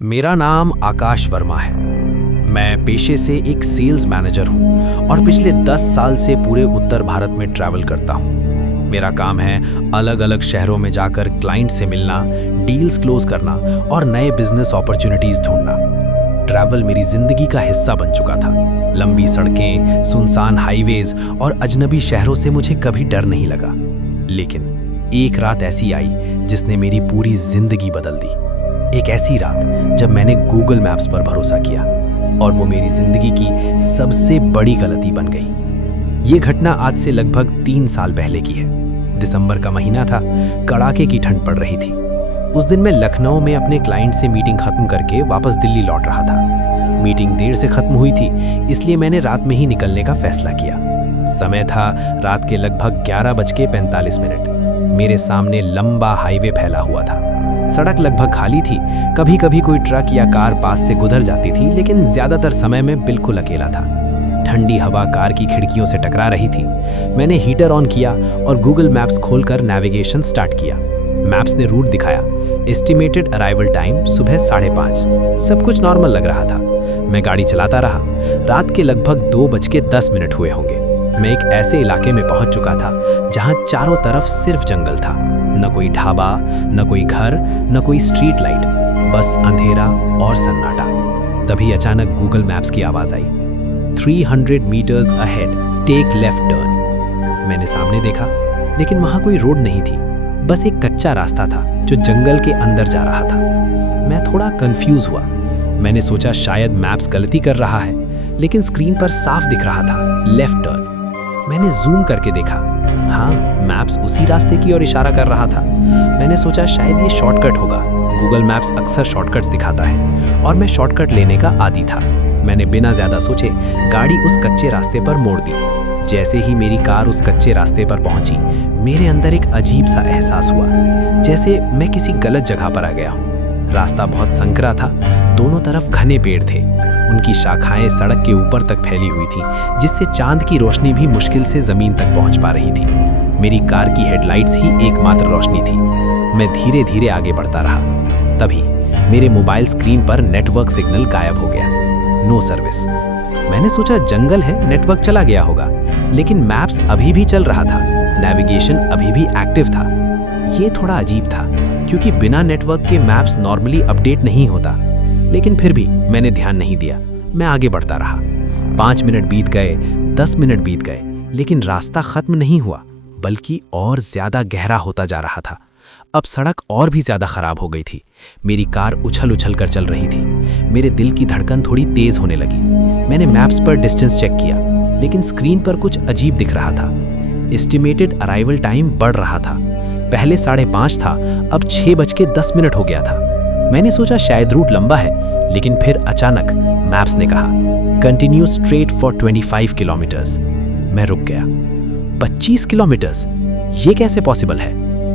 मेरा नाम आकाश वर्मा है। मैं पेशे से एक सेल्स मैनेजर हूँ और पिछले 10 साल से पूरे उत्तर भारत में ट्रैवल करता हूँ। मेरा काम है अलग अलग शहरों में जाकर क्लाइंट से मिलना, डील्स क्लोज करना और नए बिजनेस अपॉर्चुनिटीज ढूंढना। ट्रैवल मेरी जिंदगी का हिस्सा बन चुका था। लंबी सड़कें, सुनसान हाईवेज और अजनबी शहरों से मुझे कभी डर नहीं लगा। लेकिन एक रात ऐसी आई जिसने मेरी पूरी जिंदगी बदल दी। एक ऐसी रात जब मैंने गूगल मैप्स पर भरोसा किया और वो मेरी जिंदगी की सबसे बड़ी गलती बन गई। ये घटना आज से लगभग 3 साल पहले की है। दिसंबर का महीना था, कड़ाके की ठंड पड़ रही थी। उस दिन मैं लखनऊ में अपने क्लाइंट से मीटिंग खत्म करके वापस दिल्ली लौट रहा था। मीटिंग देर से खत्म हुई थी, इसलिए मैंने रात में ही निकलने का फैसला किया। समय था रात के लगभग 11:45। मेरे सामने लंबा हाईवे फैला हुआ था। सड़क लगभग खाली थी। कभी कभी कोई ट्रक या कार पास से गुजर जाती थी, लेकिन ज्यादातर समय मैं बिल्कुल अकेला था। ठंडी हवा कार की खिड़कियों से टकरा रही थी। मैंने हीटर ऑन किया और गूगल मैप्स खोलकर नेविगेशन स्टार्ट किया। मैप्स ने रूट दिखाया। एस्टिमेटेड अराइवल टाइम सुबह 5:30। सब कुछ नॉर्मल लग रहा था। मैं गाड़ी चलाता रहा। रात के लगभग 2:10 हुए होंगे। मैं एक ऐसे इलाके में पहुंच चुका था जहां चारों तरफ सिर्फ जंगल था। न कोई ढाबा, न कोई घर, न कोई स्ट्रीट लाइट, बस अंधेरा और सन्नाटा। तभी अचानक गूगल मैप्स की आवाज आई, 300 metres ahead, take left turn. मैंने सामने देखा, लेकिन वहां कोई रोड नहीं थी। बस एक कच्चा रास्ता था जो जंगल के अंदर जा रहा था। मैं थोड़ा कंफ्यूज हुआ। मैंने सोचा शायद मैप्स गलती कर रहा है, लेकिन स्क्रीन पर साफ दिख रहा था, लेफ्ट टर्न। मैंने जूम करके देखा। हाँ, मैप्स उसी रास्ते की ओर इशारा कर रहा था। मैंने सोचा शायद ये शॉर्टकट होगा। गूगल मैप्स अक्सर शॉर्टकट्स दिखाता है और मैं शॉर्टकट लेने का आदी था। मैंने बिना ज्यादा सोचे गाड़ी उस कच्चे रास्ते पर मोड़ दी। जैसे ही मेरी कार उस कच्चे रास्ते पर पहुंची, मेरे अंदर एक अजीब सा एहसास हुआ, जैसे मैं किसी गलत जगह पर आ गया हूँ। रास्ता बहुत संकरा था। दोनों तरफ घने पेड़ थे। उनकी शाखाएं सड़क के ऊपर तक फैली हुई थी, जिससे चांद की रोशनी भी मुश्किल से जमीन तक पहुंच पा रही थी। मेरी कार की हेडलाइट्स ही एकमात्र रोशनी थी। मैं धीरे धीरे आगे बढ़ता रहा। तभी मेरे मोबाइल स्क्रीन पर नेटवर्क सिग्नल गायब हो गया। No service. मैंने सोचा जंगल है, नेटवर्क चला गया होगा, लेकिन मैप्स अभी भी चल रहा था। नेविगेशन अभी भी एक्टिव था। ये थोड़ा अजीब था, क्योंकि बिना नेटवर्क के मैप्स नॉर्मली अपडेट नहीं होता। लेकिन फिर भी मैंने ध्यान नहीं दिया। मैं आगे बढ़ता रहा। 5 मिनट बीत गए, 10 मिनट बीत गए, लेकिन रास्ता खत्म नहीं हुआ, बल्कि और ज्यादा गहरा होता जा रहा था। अब सड़क और भी ज्यादा खराब हो गई थी। मेरी कार उछल उछल कर चल रही थी। मेरे दिल की धड़कन थोड़ी तेज होने लगी। मैंने मैप्स पर डिस्टेंस चेक किया, लेकिन स्क्रीन पर कुछ अजीब दिख रहा था। एस्टिमेटेड अराइवल टाइम बढ़ रहा था। पहले 5:30 था, अब 6:10 हो गया था। मैंने सोचा शायद रूट लंबा है, लेकिन फिर अचानक मैप्स ने कहा, कंटिन्यू स्ट्रेट फॉर 25 किलोमीटर्स। मैं रुक गया। 25 किलोमीटर्स? ये कैसे पॉसिबल है?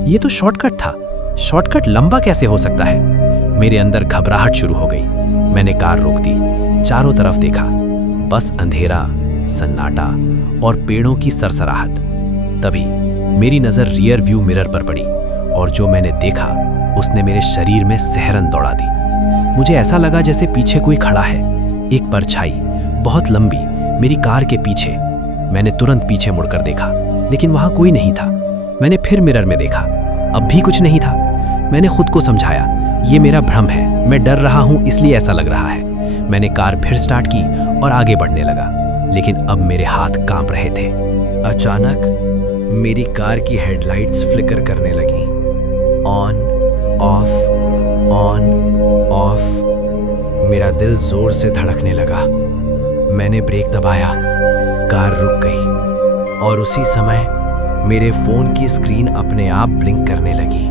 ये तो शॉर्टकट था। शॉर्टकट लंबा कैसे हो सकता है? मेरे अंदर घबराहट शुरू हो गई। मैंने कार रोक दी, चारों तरफ देखा। बस अंधेरा, सन्नाटा और पेड़ों की सरसराहट। तभी मेरी नजर रियर व्यू मिरर पर पड़ी, और जो मैंने देखा उसने मेरे शरीर में सिहरन दौड़ा दी। मुझे ऐसा लगा जैसे पीछे कोई खड़ा है, एक परछाई, बहुत लंबी, मेरी कार के पीछे। मैंने तुरंत पीछे मुड़कर देखा, लेकिन वहां कोई नहीं था। मैंने फिर मिरर में देखा, अब भी कुछ नहीं था। मैंने खुद को समझाया, ये मेरा भ्रम है, मैं डर रहा हूं इसलिए ऐसा लग रहा है। मैंने कार फिर स्टार्ट की और आगे बढ़ने लगा, लेकिन अब मेरे हाथ कांप रहे थे। अचानक मेरी कार की हेडलाइट्स फ्लिकर करने लगी। On off, on off. मेरा दिल जोर से धड़कने लगा। मैंने ब्रेक दबाया, कार रुक गई, और उसी समय मेरे फोन की स्क्रीन अपने आप ब्लिंक करने लगी।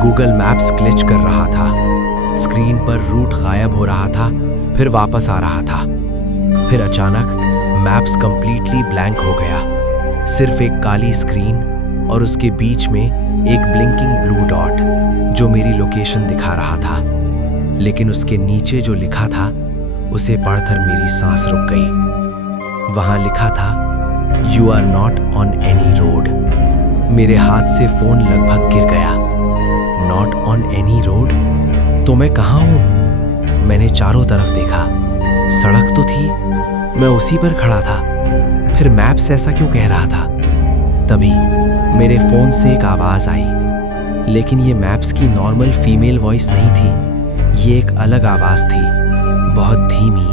गूगल मैप्स ग्लिच कर रहा था। स्क्रीन पर रूट गायब हो रहा था, फिर वापस आ रहा था। फिर अचानक मैप्स कंप्लीटली ब्लैंक हो गया। सिर्फ एक काली स्क्रीन और उसके बीच में एक ब्लिंकिंग ब्लू डॉट जो मेरी लोकेशन दिखा रहा था। लेकिन उसके नीचे जो लिखा था, उसे पढ़कर मेरी सांस रुक गई। वहां लिखा था, you are not on any road. मेरे हाथ से फोन लगभग गिर गया। Not on any road? तो मैं कहाँ हूँ? मैंने चारों तरफ देखा। सड़क तो थी, मैं उसी पर खड़ा था। फिर मैप्स ऐसा क्यों कह रहा था? तभी मेरे फोन से एक आवाज आई, लेकिन ये मैप्स की नॉर्मल फीमेल वॉइस नहीं थी। ये एक अलग आवाज थी, बहुत धीमी,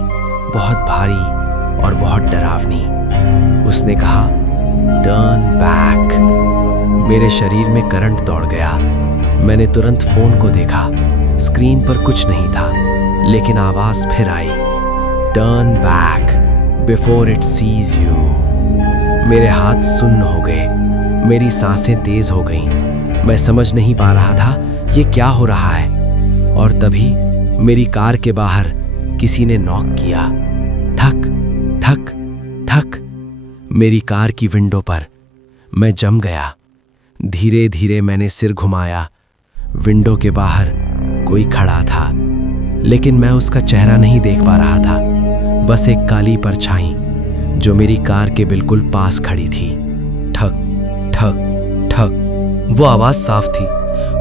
बहुत भारी और बहुत डरावनी। उसने कहा, टर्न बैक। मेरे शरीर में करंट दौड़ गया। मैंने तुरंत फोन को देखा। स्क्रीन पर कुछ नहीं था, लेकिन आवाज फिर आई, turn back before it sees you. मेरे हाथ सुन्न हो गए, मेरी सांसें तेज हो गईं। मैं समझ नहीं पा रहा था ये क्या हो रहा है। और तभी मेरी कार के बाहर किसी ने नॉक किया। ठक ठक ठक। मेरी कार की विंडो पर। मैं जम गया। धीरे धीरे मैंने सिर घुमाया। विंडो के बाहर कोई खड़ा था, लेकिन मैं उसका चेहरा नहीं देख पा रहा था। बस एक काली परछाई जो मेरी कार के बिल्कुल पास खड़ी थी। ठक ठक ठक। वो आवाज साफ थी।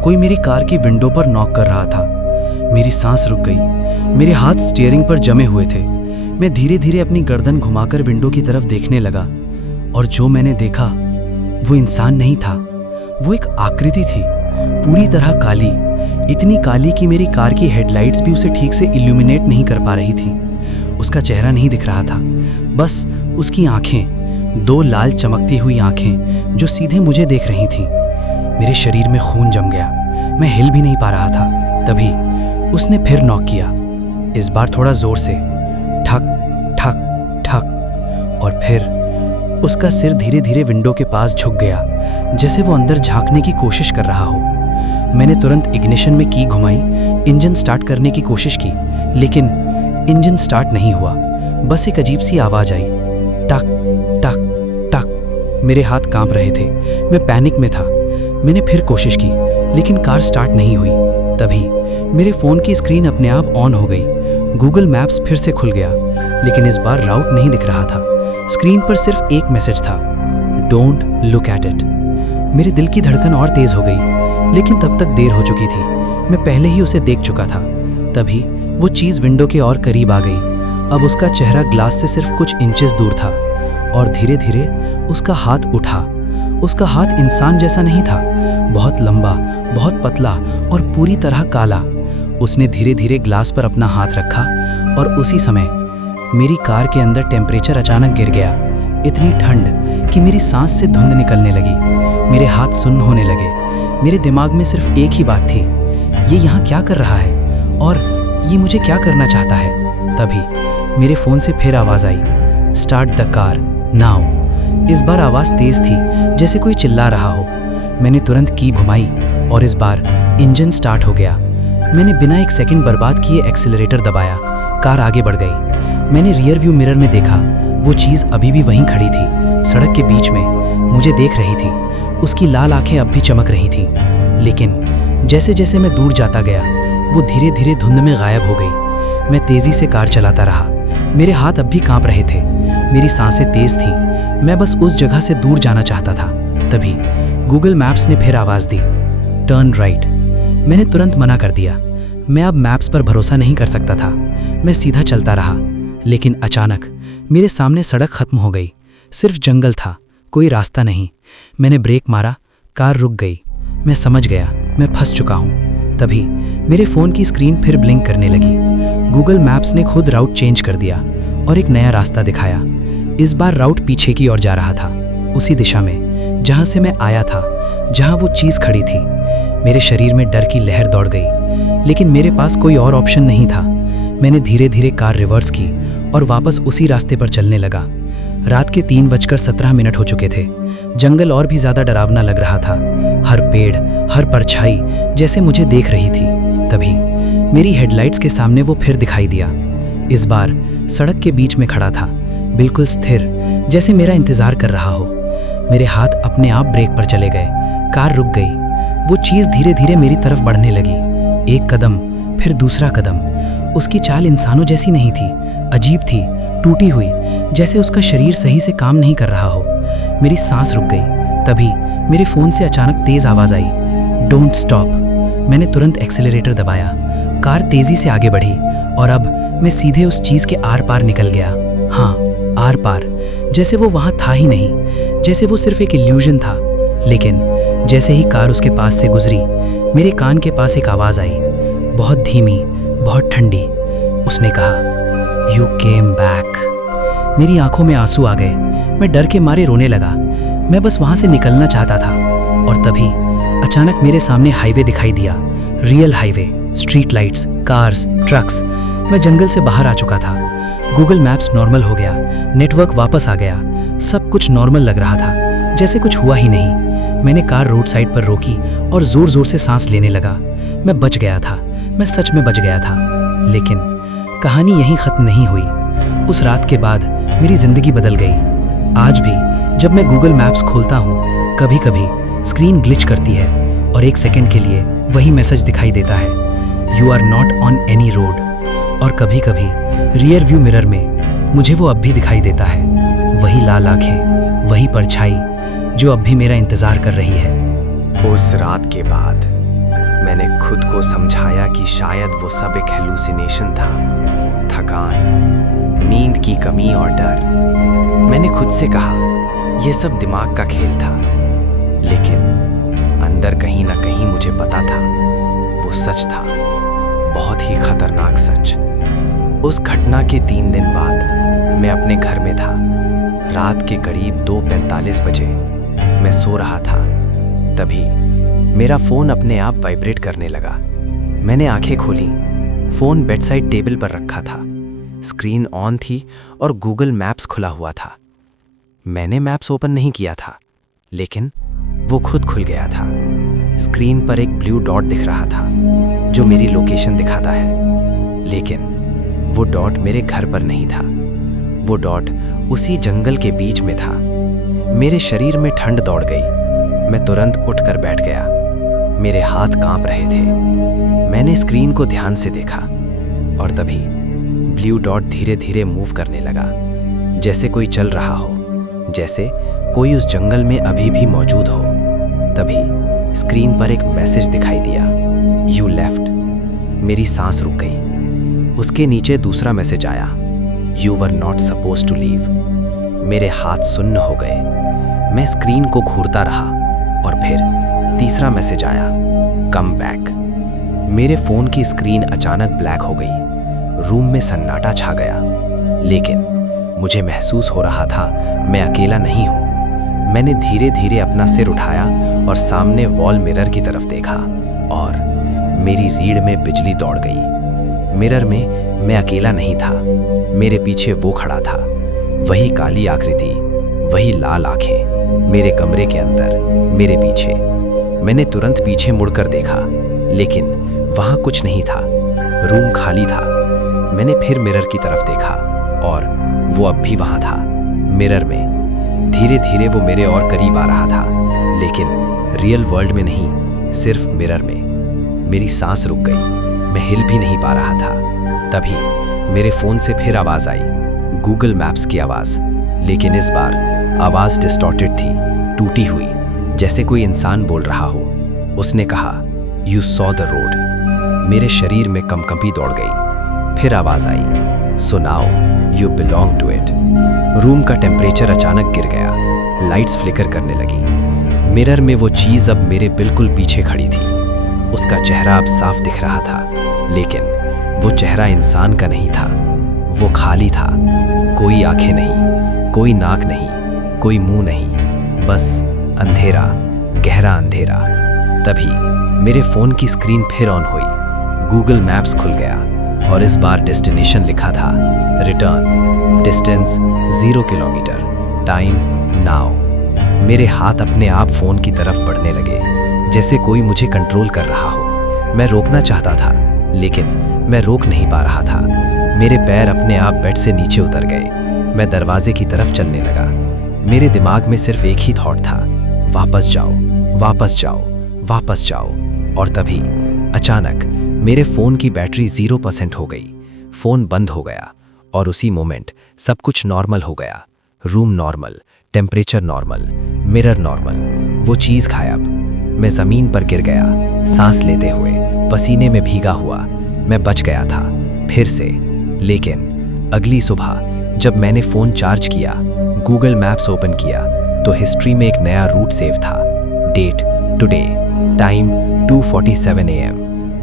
कोई मेरी कार की विंडो पर नॉक कर रहा था। मेरी सांस रुक गई। मेरे हाथ स्टीयरिंग पर जमे हुए थे। मैं धीरे धीरे अपनी गर्दन घुमाकर विंडो की तरफ देखने लगा, और जो मैंने देखा वो इंसान नहीं था। वो एक आकृति थी, पूरी तरह काली, इतनी काली कि मेरी कार की हेडलाइट्स भी उसे ठीक से इल्यूमिनेट नहीं कर पा रही थी। उसका चेहरा नहीं दिख रहा था, बस उसकी आंखें, दो लाल चमकती हुई आंखें जो सीधे मुझे देख रही थीं। मेरे शरीर में खून जम गया। मैं हिल भी नहीं पा रहा था। तभी उसने फिर नॉक किया, इस बार थोड़ा जोर से। ठक ठक ठक। और फिर उसका सिर धीरे धीरे विंडो के पास झुक गया, जैसे वो अंदर झांकने की कोशिश कर रहा हो। मैंने तुरंत इग्निशन में की घुमाई, इंजन स्टार्ट करने की कोशिश की, लेकिन इंजन स्टार्ट नहीं हुआ। बस एक अजीब सी आवाज आई, टक टक टक। मेरे हाथ कांप रहे थे। मैं पैनिक में था। मैंने फिर कोशिश की, लेकिन कार स्टार्ट नहीं हुई। तभी मेरे फोन की स्क्रीन अपने आप ऑन हो गई। गूगल मैप्स फिर से खुल गया, लेकिन इस बार राउट नहीं दिख रहा था। स्क्रीन पर सिर्फ एक मैसेज था, डोंट लुक एट इट। मेरे दिल की धड़कन और तेज हो गई, लेकिन तब तक देर हो चुकी थी। मैं पहले ही उसे देख चुका था। तभी वो चीज विंडो के और करीब आ गई। अब उसका चेहरा ग्लास से सिर्फ कुछ इंचेस दूर था, और धीरे धीरे उसका हाथ उठा। उसका हाथ इंसान जैसा नहीं था, बहुत लंबा, बहुत पतला और पूरी तरह काला। उसने धीरे धीरे ग्लास पर अपना हाथ रखा, और उसी समय मेरी कार के अंदर टेम्परेचर अचानक गिर गया। इतनी ठंड कि मेरी सांस से धुंध निकलने लगी। मेरे हाथ सुन्न होने लगे। मेरे दिमाग में सिर्फ एक ही बात थी, ये यहाँ क्या कर रहा है और ये मुझे क्या करना चाहता है। तभी मेरे फोन से फिर आवाज आई, स्टार्ट द कार नाउ। इस बार आवाज तेज थी, जैसे कोई चिल्ला रहा हो। मैंने तुरंत की घुमाई, और इस बार इंजन स्टार्ट हो गया। मैंने बिना एक सेकंड बर्बाद किए एक्सीलरेटर दबाया। कार आगे बढ़ गई। मैंने रियर व्यू मिरर में देखा, वो चीज़ अभी भी वहीं खड़ी थी, सड़क के बीच में, मुझे देख रही थी। उसकी लाल आंखें अब भी चमक रही थीं, लेकिन जैसे जैसे मैं दूर जाता गया, वो धीरे धीरे धुंध में गायब हो गई। मैं तेजी से कार चलाता रहा। मेरे हाथ अब भी कांप रहे थे, मेरी सांसें तेज थीं। मैं बस उस जगह से दूर जाना चाहता था। तभी गूगल मैप्स ने फिर आवाज़ दी, टर्न राइट। मैंने तुरंत मना कर दिया। मैं अब मैप्स पर भरोसा नहीं कर सकता था। मैं सीधा चलता रहा, लेकिन अचानक मेरे सामने सड़क खत्म हो गई। सिर्फ जंगल था, कोई रास्ता नहीं। मैंने ब्रेक मारा, कार रुक गई। मैं समझ गया मैं फंस चुका हूँ। तभी मेरे फ़ोन की स्क्रीन फिर ब्लिंक करने लगी। गूगल मैप्स ने खुद राउट चेंज कर दिया और एक नया रास्ता दिखाया। इस बार राउट पीछे की ओर जा रहा था, उसी दिशा में जहाँ से मैं आया था, जहाँ वो चीज़ खड़ी थी। मेरे शरीर में डर की लहर दौड़ गई, लेकिन मेरे पास कोई और ऑप्शन नहीं था। मैंने धीरे धीरे कार रिवर्स की और वापस उसी रास्ते पर चलने लगा। रात के 3:17 हो चुके थे। जंगल और भी ज़्यादा डरावना लग रहा था। हर पेड़, हर परछाई जैसे मुझे देख रही थी। तभी मेरी हेडलाइट्स के सामने वो फिर दिखाई दिया। इस बार सड़क के बीच में खड़ा था, बिल्कुल स्थिर, जैसे मेरा इंतज़ार कर रहा हो। मेरे हाथ अपने आप ब्रेक पर चले गए। कार रुक गई। वो चीज़ धीरे धीरे मेरी तरफ बढ़ने लगी। एक कदम, फिर दूसरा कदम। उसकी चाल इंसानों जैसी नहीं थी, अजीब थी, टूटी हुई, जैसे उसका शरीर सही से काम नहीं कर रहा हो। मेरी सांस रुक गई। तभी मेरे फ़ोन से अचानक तेज़ आवाज़ आई, डोंट स्टॉप। मैंने तुरंत एक्सेलरेटर दबाया। कार तेजी से आगे बढ़ी और अब मैं सीधे उस चीज के आर पार निकल गया। हाँ, आर पार, जैसे वो वहां था ही नहीं, जैसे वो सिर्फ एक इल्यूजन था। लेकिन जैसे ही कार उसके पास से गुजरी, मेरे कान के पास एक आवाज आई, बहुत धीमी, बहुत ठंडी। उसने कहा, यू केम बैक। मेरी आंखों में आंसू आ गए। मैं डर के मारे रोने लगा। मैं बस वहां से निकलना चाहता था और तभी अचानक मेरे सामने हाईवे दिखाई दिया। Real highway, street lights, cars, trucks. मैं जंगल से बाहर आ चुका था। गूगल मैप्स नॉर्मल हो गया, नेटवर्क वापस आ गया, सब कुछ नॉर्मल लग रहा था, जैसे कुछ हुआ ही नहीं। मैंने कार रोड साइड पर रोकी और जोर जोर से सांस लेने लगा। मैं बच गया था, मैं सच में बच गया था। लेकिन कहानी यहीं खत्म नहीं हुई। उस रात के बाद मेरी जिंदगी बदल गई। आज भी जब मैं गूगल मैप्स खोलता हूँ, कभी कभी स्क्रीन ग्लिच करती है और एक सेकंड के लिए वही मैसेज दिखाई देता है, you are not on any road. और कभी कभी रियर व्यू मिरर में मुझे वो अब भी दिखाई देता है, वही लाल आंखें, वही परछाई जो अब भी मेरा इंतजार कर रही है। उस रात के बाद मैंने खुद को समझाया कि शायद वो सब एक हेलुसिनेशन था। थकान, नींद की कमी और डर। मैंने खुद से कहा, यह सब दिमाग का खेल था। लेकिन अंदर कहीं ना कहीं मुझे पता था वो सच था, बहुत ही खतरनाक सच। उस घटना के 3 दिन बाद मैं अपने घर में था। रात के करीब 2:45 बजे मैं सो रहा था। तभी मेरा फोन अपने आप वाइब्रेट करने लगा। मैंने आंखें खोली। फोन बेडसाइड टेबल पर रखा था। स्क्रीन ऑन थी और गूगल मैप्स खुला हुआ था। मैंने मैप्स ओपन नहीं किया था, लेकिन वो खुद खुल गया था। स्क्रीन पर एक ब्लू डॉट दिख रहा था जो मेरी लोकेशन दिखाता है। लेकिन वो डॉट मेरे घर पर नहीं था। वो डॉट उसी जंगल के बीच में था। मेरे शरीर में ठंड दौड़ गई। मैं तुरंत उठकर बैठ गया। मेरे हाथ कांप रहे थे। मैंने स्क्रीन को ध्यान से देखा और तभी ब्लू डॉट धीरे धीरे मूव करने लगा, जैसे कोई चल रहा हो, जैसे कोई उस जंगल में अभी भी मौजूद हो। तभी स्क्रीन पर एक मैसेज दिखाई दिया, यू लेफ्ट। मेरी सांस रुक गई। उसके नीचे दूसरा मैसेज आया, you were not suppose to leave. मेरे हाथ सुन्न हो गए। मैं स्क्रीन को घूरता रहा और फिर तीसरा मैसेज आया, कम बैक। मेरे फोन की स्क्रीन अचानक ब्लैक हो गई। रूम में सन्नाटा छा गया। लेकिन मुझे महसूस हो रहा था मैं अकेला नहीं हूं। मैंने धीरे धीरे अपना सिर उठाया और सामने वॉल मिरर की तरफ देखा और मेरी रीढ़ में बिजली दौड़ गई। मिरर में मैं अकेला नहीं था। मेरे पीछे वो खड़ा था, वही काली आकृति, वही लाल आंखें, मेरे कमरे के अंदर, मेरे पीछे। मैंने तुरंत पीछे मुड़कर देखा, लेकिन वहां कुछ नहीं था। रूम खाली था। मैंने फिर मिरर की तरफ देखा और वो अब भी वहां था, मिरर में। धीरे धीरे वो मेरे और करीब आ रहा था, लेकिन रियल वर्ल्ड में नहीं, सिर्फ मिरर में। मेरी सांस रुक गई। मैं हिल भी नहीं पा रहा था। तभी मेरे फोन से फिर आवाज आई, गूगल मैप्स की आवाज। लेकिन इस बार आवाज डिस्टॉर्टेड थी, टूटी हुई, जैसे कोई इंसान बोल रहा हो। उसने कहा, यू सॉ द रोड। मेरे शरीर में कंपकंपी दौड़ गई। फिर आवाज आई, so now you belong to it. Room का टेम्परेचर अचानक गिर गया। लाइट्स फ्लिकर करने लगी। मिरर में वो चीज अब मेरे बिल्कुल पीछे खड़ी थी। उसका चेहरा अब साफ दिख रहा था, लेकिन वो चेहरा इंसान का नहीं था। वो खाली था। कोई आंखें नहीं, कोई नाक नहीं, कोई मुंह नहीं, बस अंधेरा, गहरा अंधेरा। तभी मेरे फोन की स्क्रीन फिर ऑन हुई। गूगल मैप्स खुल गया और इस बार डेस्टिनेशन लिखा था, return, distance 0 kilometre, time now. मेरे हाथ अपने आप फोन की तरफ बढ़ने लगे, जैसे कोई मुझे कंट्रोल कर रहा हो। मैं रोकना चाहता था, लेकिन मैं रोक नहीं पा रहा था। मेरे पैर अपने आप बेड से नीचे उतर गए। मैं दरवाजे की तरफ चलने लगा। मेरे दिमाग में सिर्फ एक ही थॉट था, वापस जाओ, वापस जाओ, वापस जाओ। और तभी अचानक मेरे फोन की बैटरी 0% हो गई। फोन बंद हो गया और उसी मोमेंट सब कुछ नॉर्मल हो गया। Room normal, temperature normal, mirror normal, वो चीज गायब। मैं जमीन पर गिर गया, सांस लेते हुए, पसीने में भीगा हुआ। मैं बच गया था फिर से। लेकिन अगली सुबह जब मैंने फ़ोन चार्ज किया, गूगल मैप्स ओपन किया, तो हिस्ट्री में एक नया रूट सेव था। Date today, time 2:47 AM,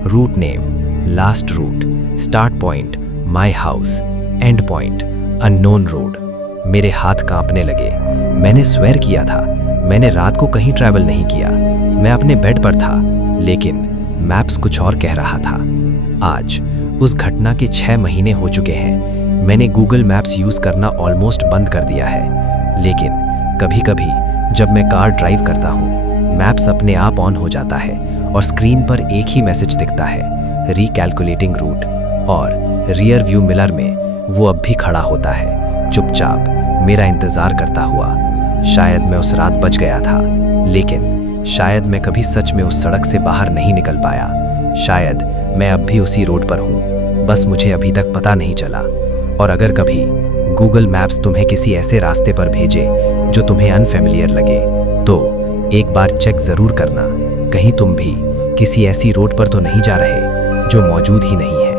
route name last route, start point my house, end point unknown road. मेरे हाथ कांपने लगे। मैंने स्वेर किया था मैंने रात को कहीं ट्रैवल नहीं किया। मैं अपने बेड पर था, लेकिन मैप्स कुछ और कह रहा था। आज उस घटना के 6 महीने हो चुके हैं। मैंने गूगल मैप्स यूज़ करना ऑलमोस्ट बंद कर दिया है, लेकिन कभी कभी जब मैं कार ड्राइव करता हूँ, मैप्स अपने आप ऑन हो जाता है और स्क्रीन पर एक ही मैसेज दिखता है, रिकैलकुलेटिंग रूट। और रियर व्यू मिरर में वो अब भी खड़ा होता है, चुपचाप मेरा इंतज़ार करता हुआ। शायद मैं उस रात बच गया था, लेकिन शायद मैं कभी सच में उस सड़क से बाहर नहीं निकल पाया। शायद मैं अब भी उसी रोड पर हूँ, बस मुझे अभी तक पता नहीं चला। और अगर कभी गूगल मैप्स तुम्हें किसी ऐसे रास्ते पर भेजे जो तुम्हें अनफेमिलियर लगे, तो एक बार चेक ज़रूर करना, कहीं तुम भी किसी ऐसी रोड पर तो नहीं जा रहे जो मौजूद ही नहीं है।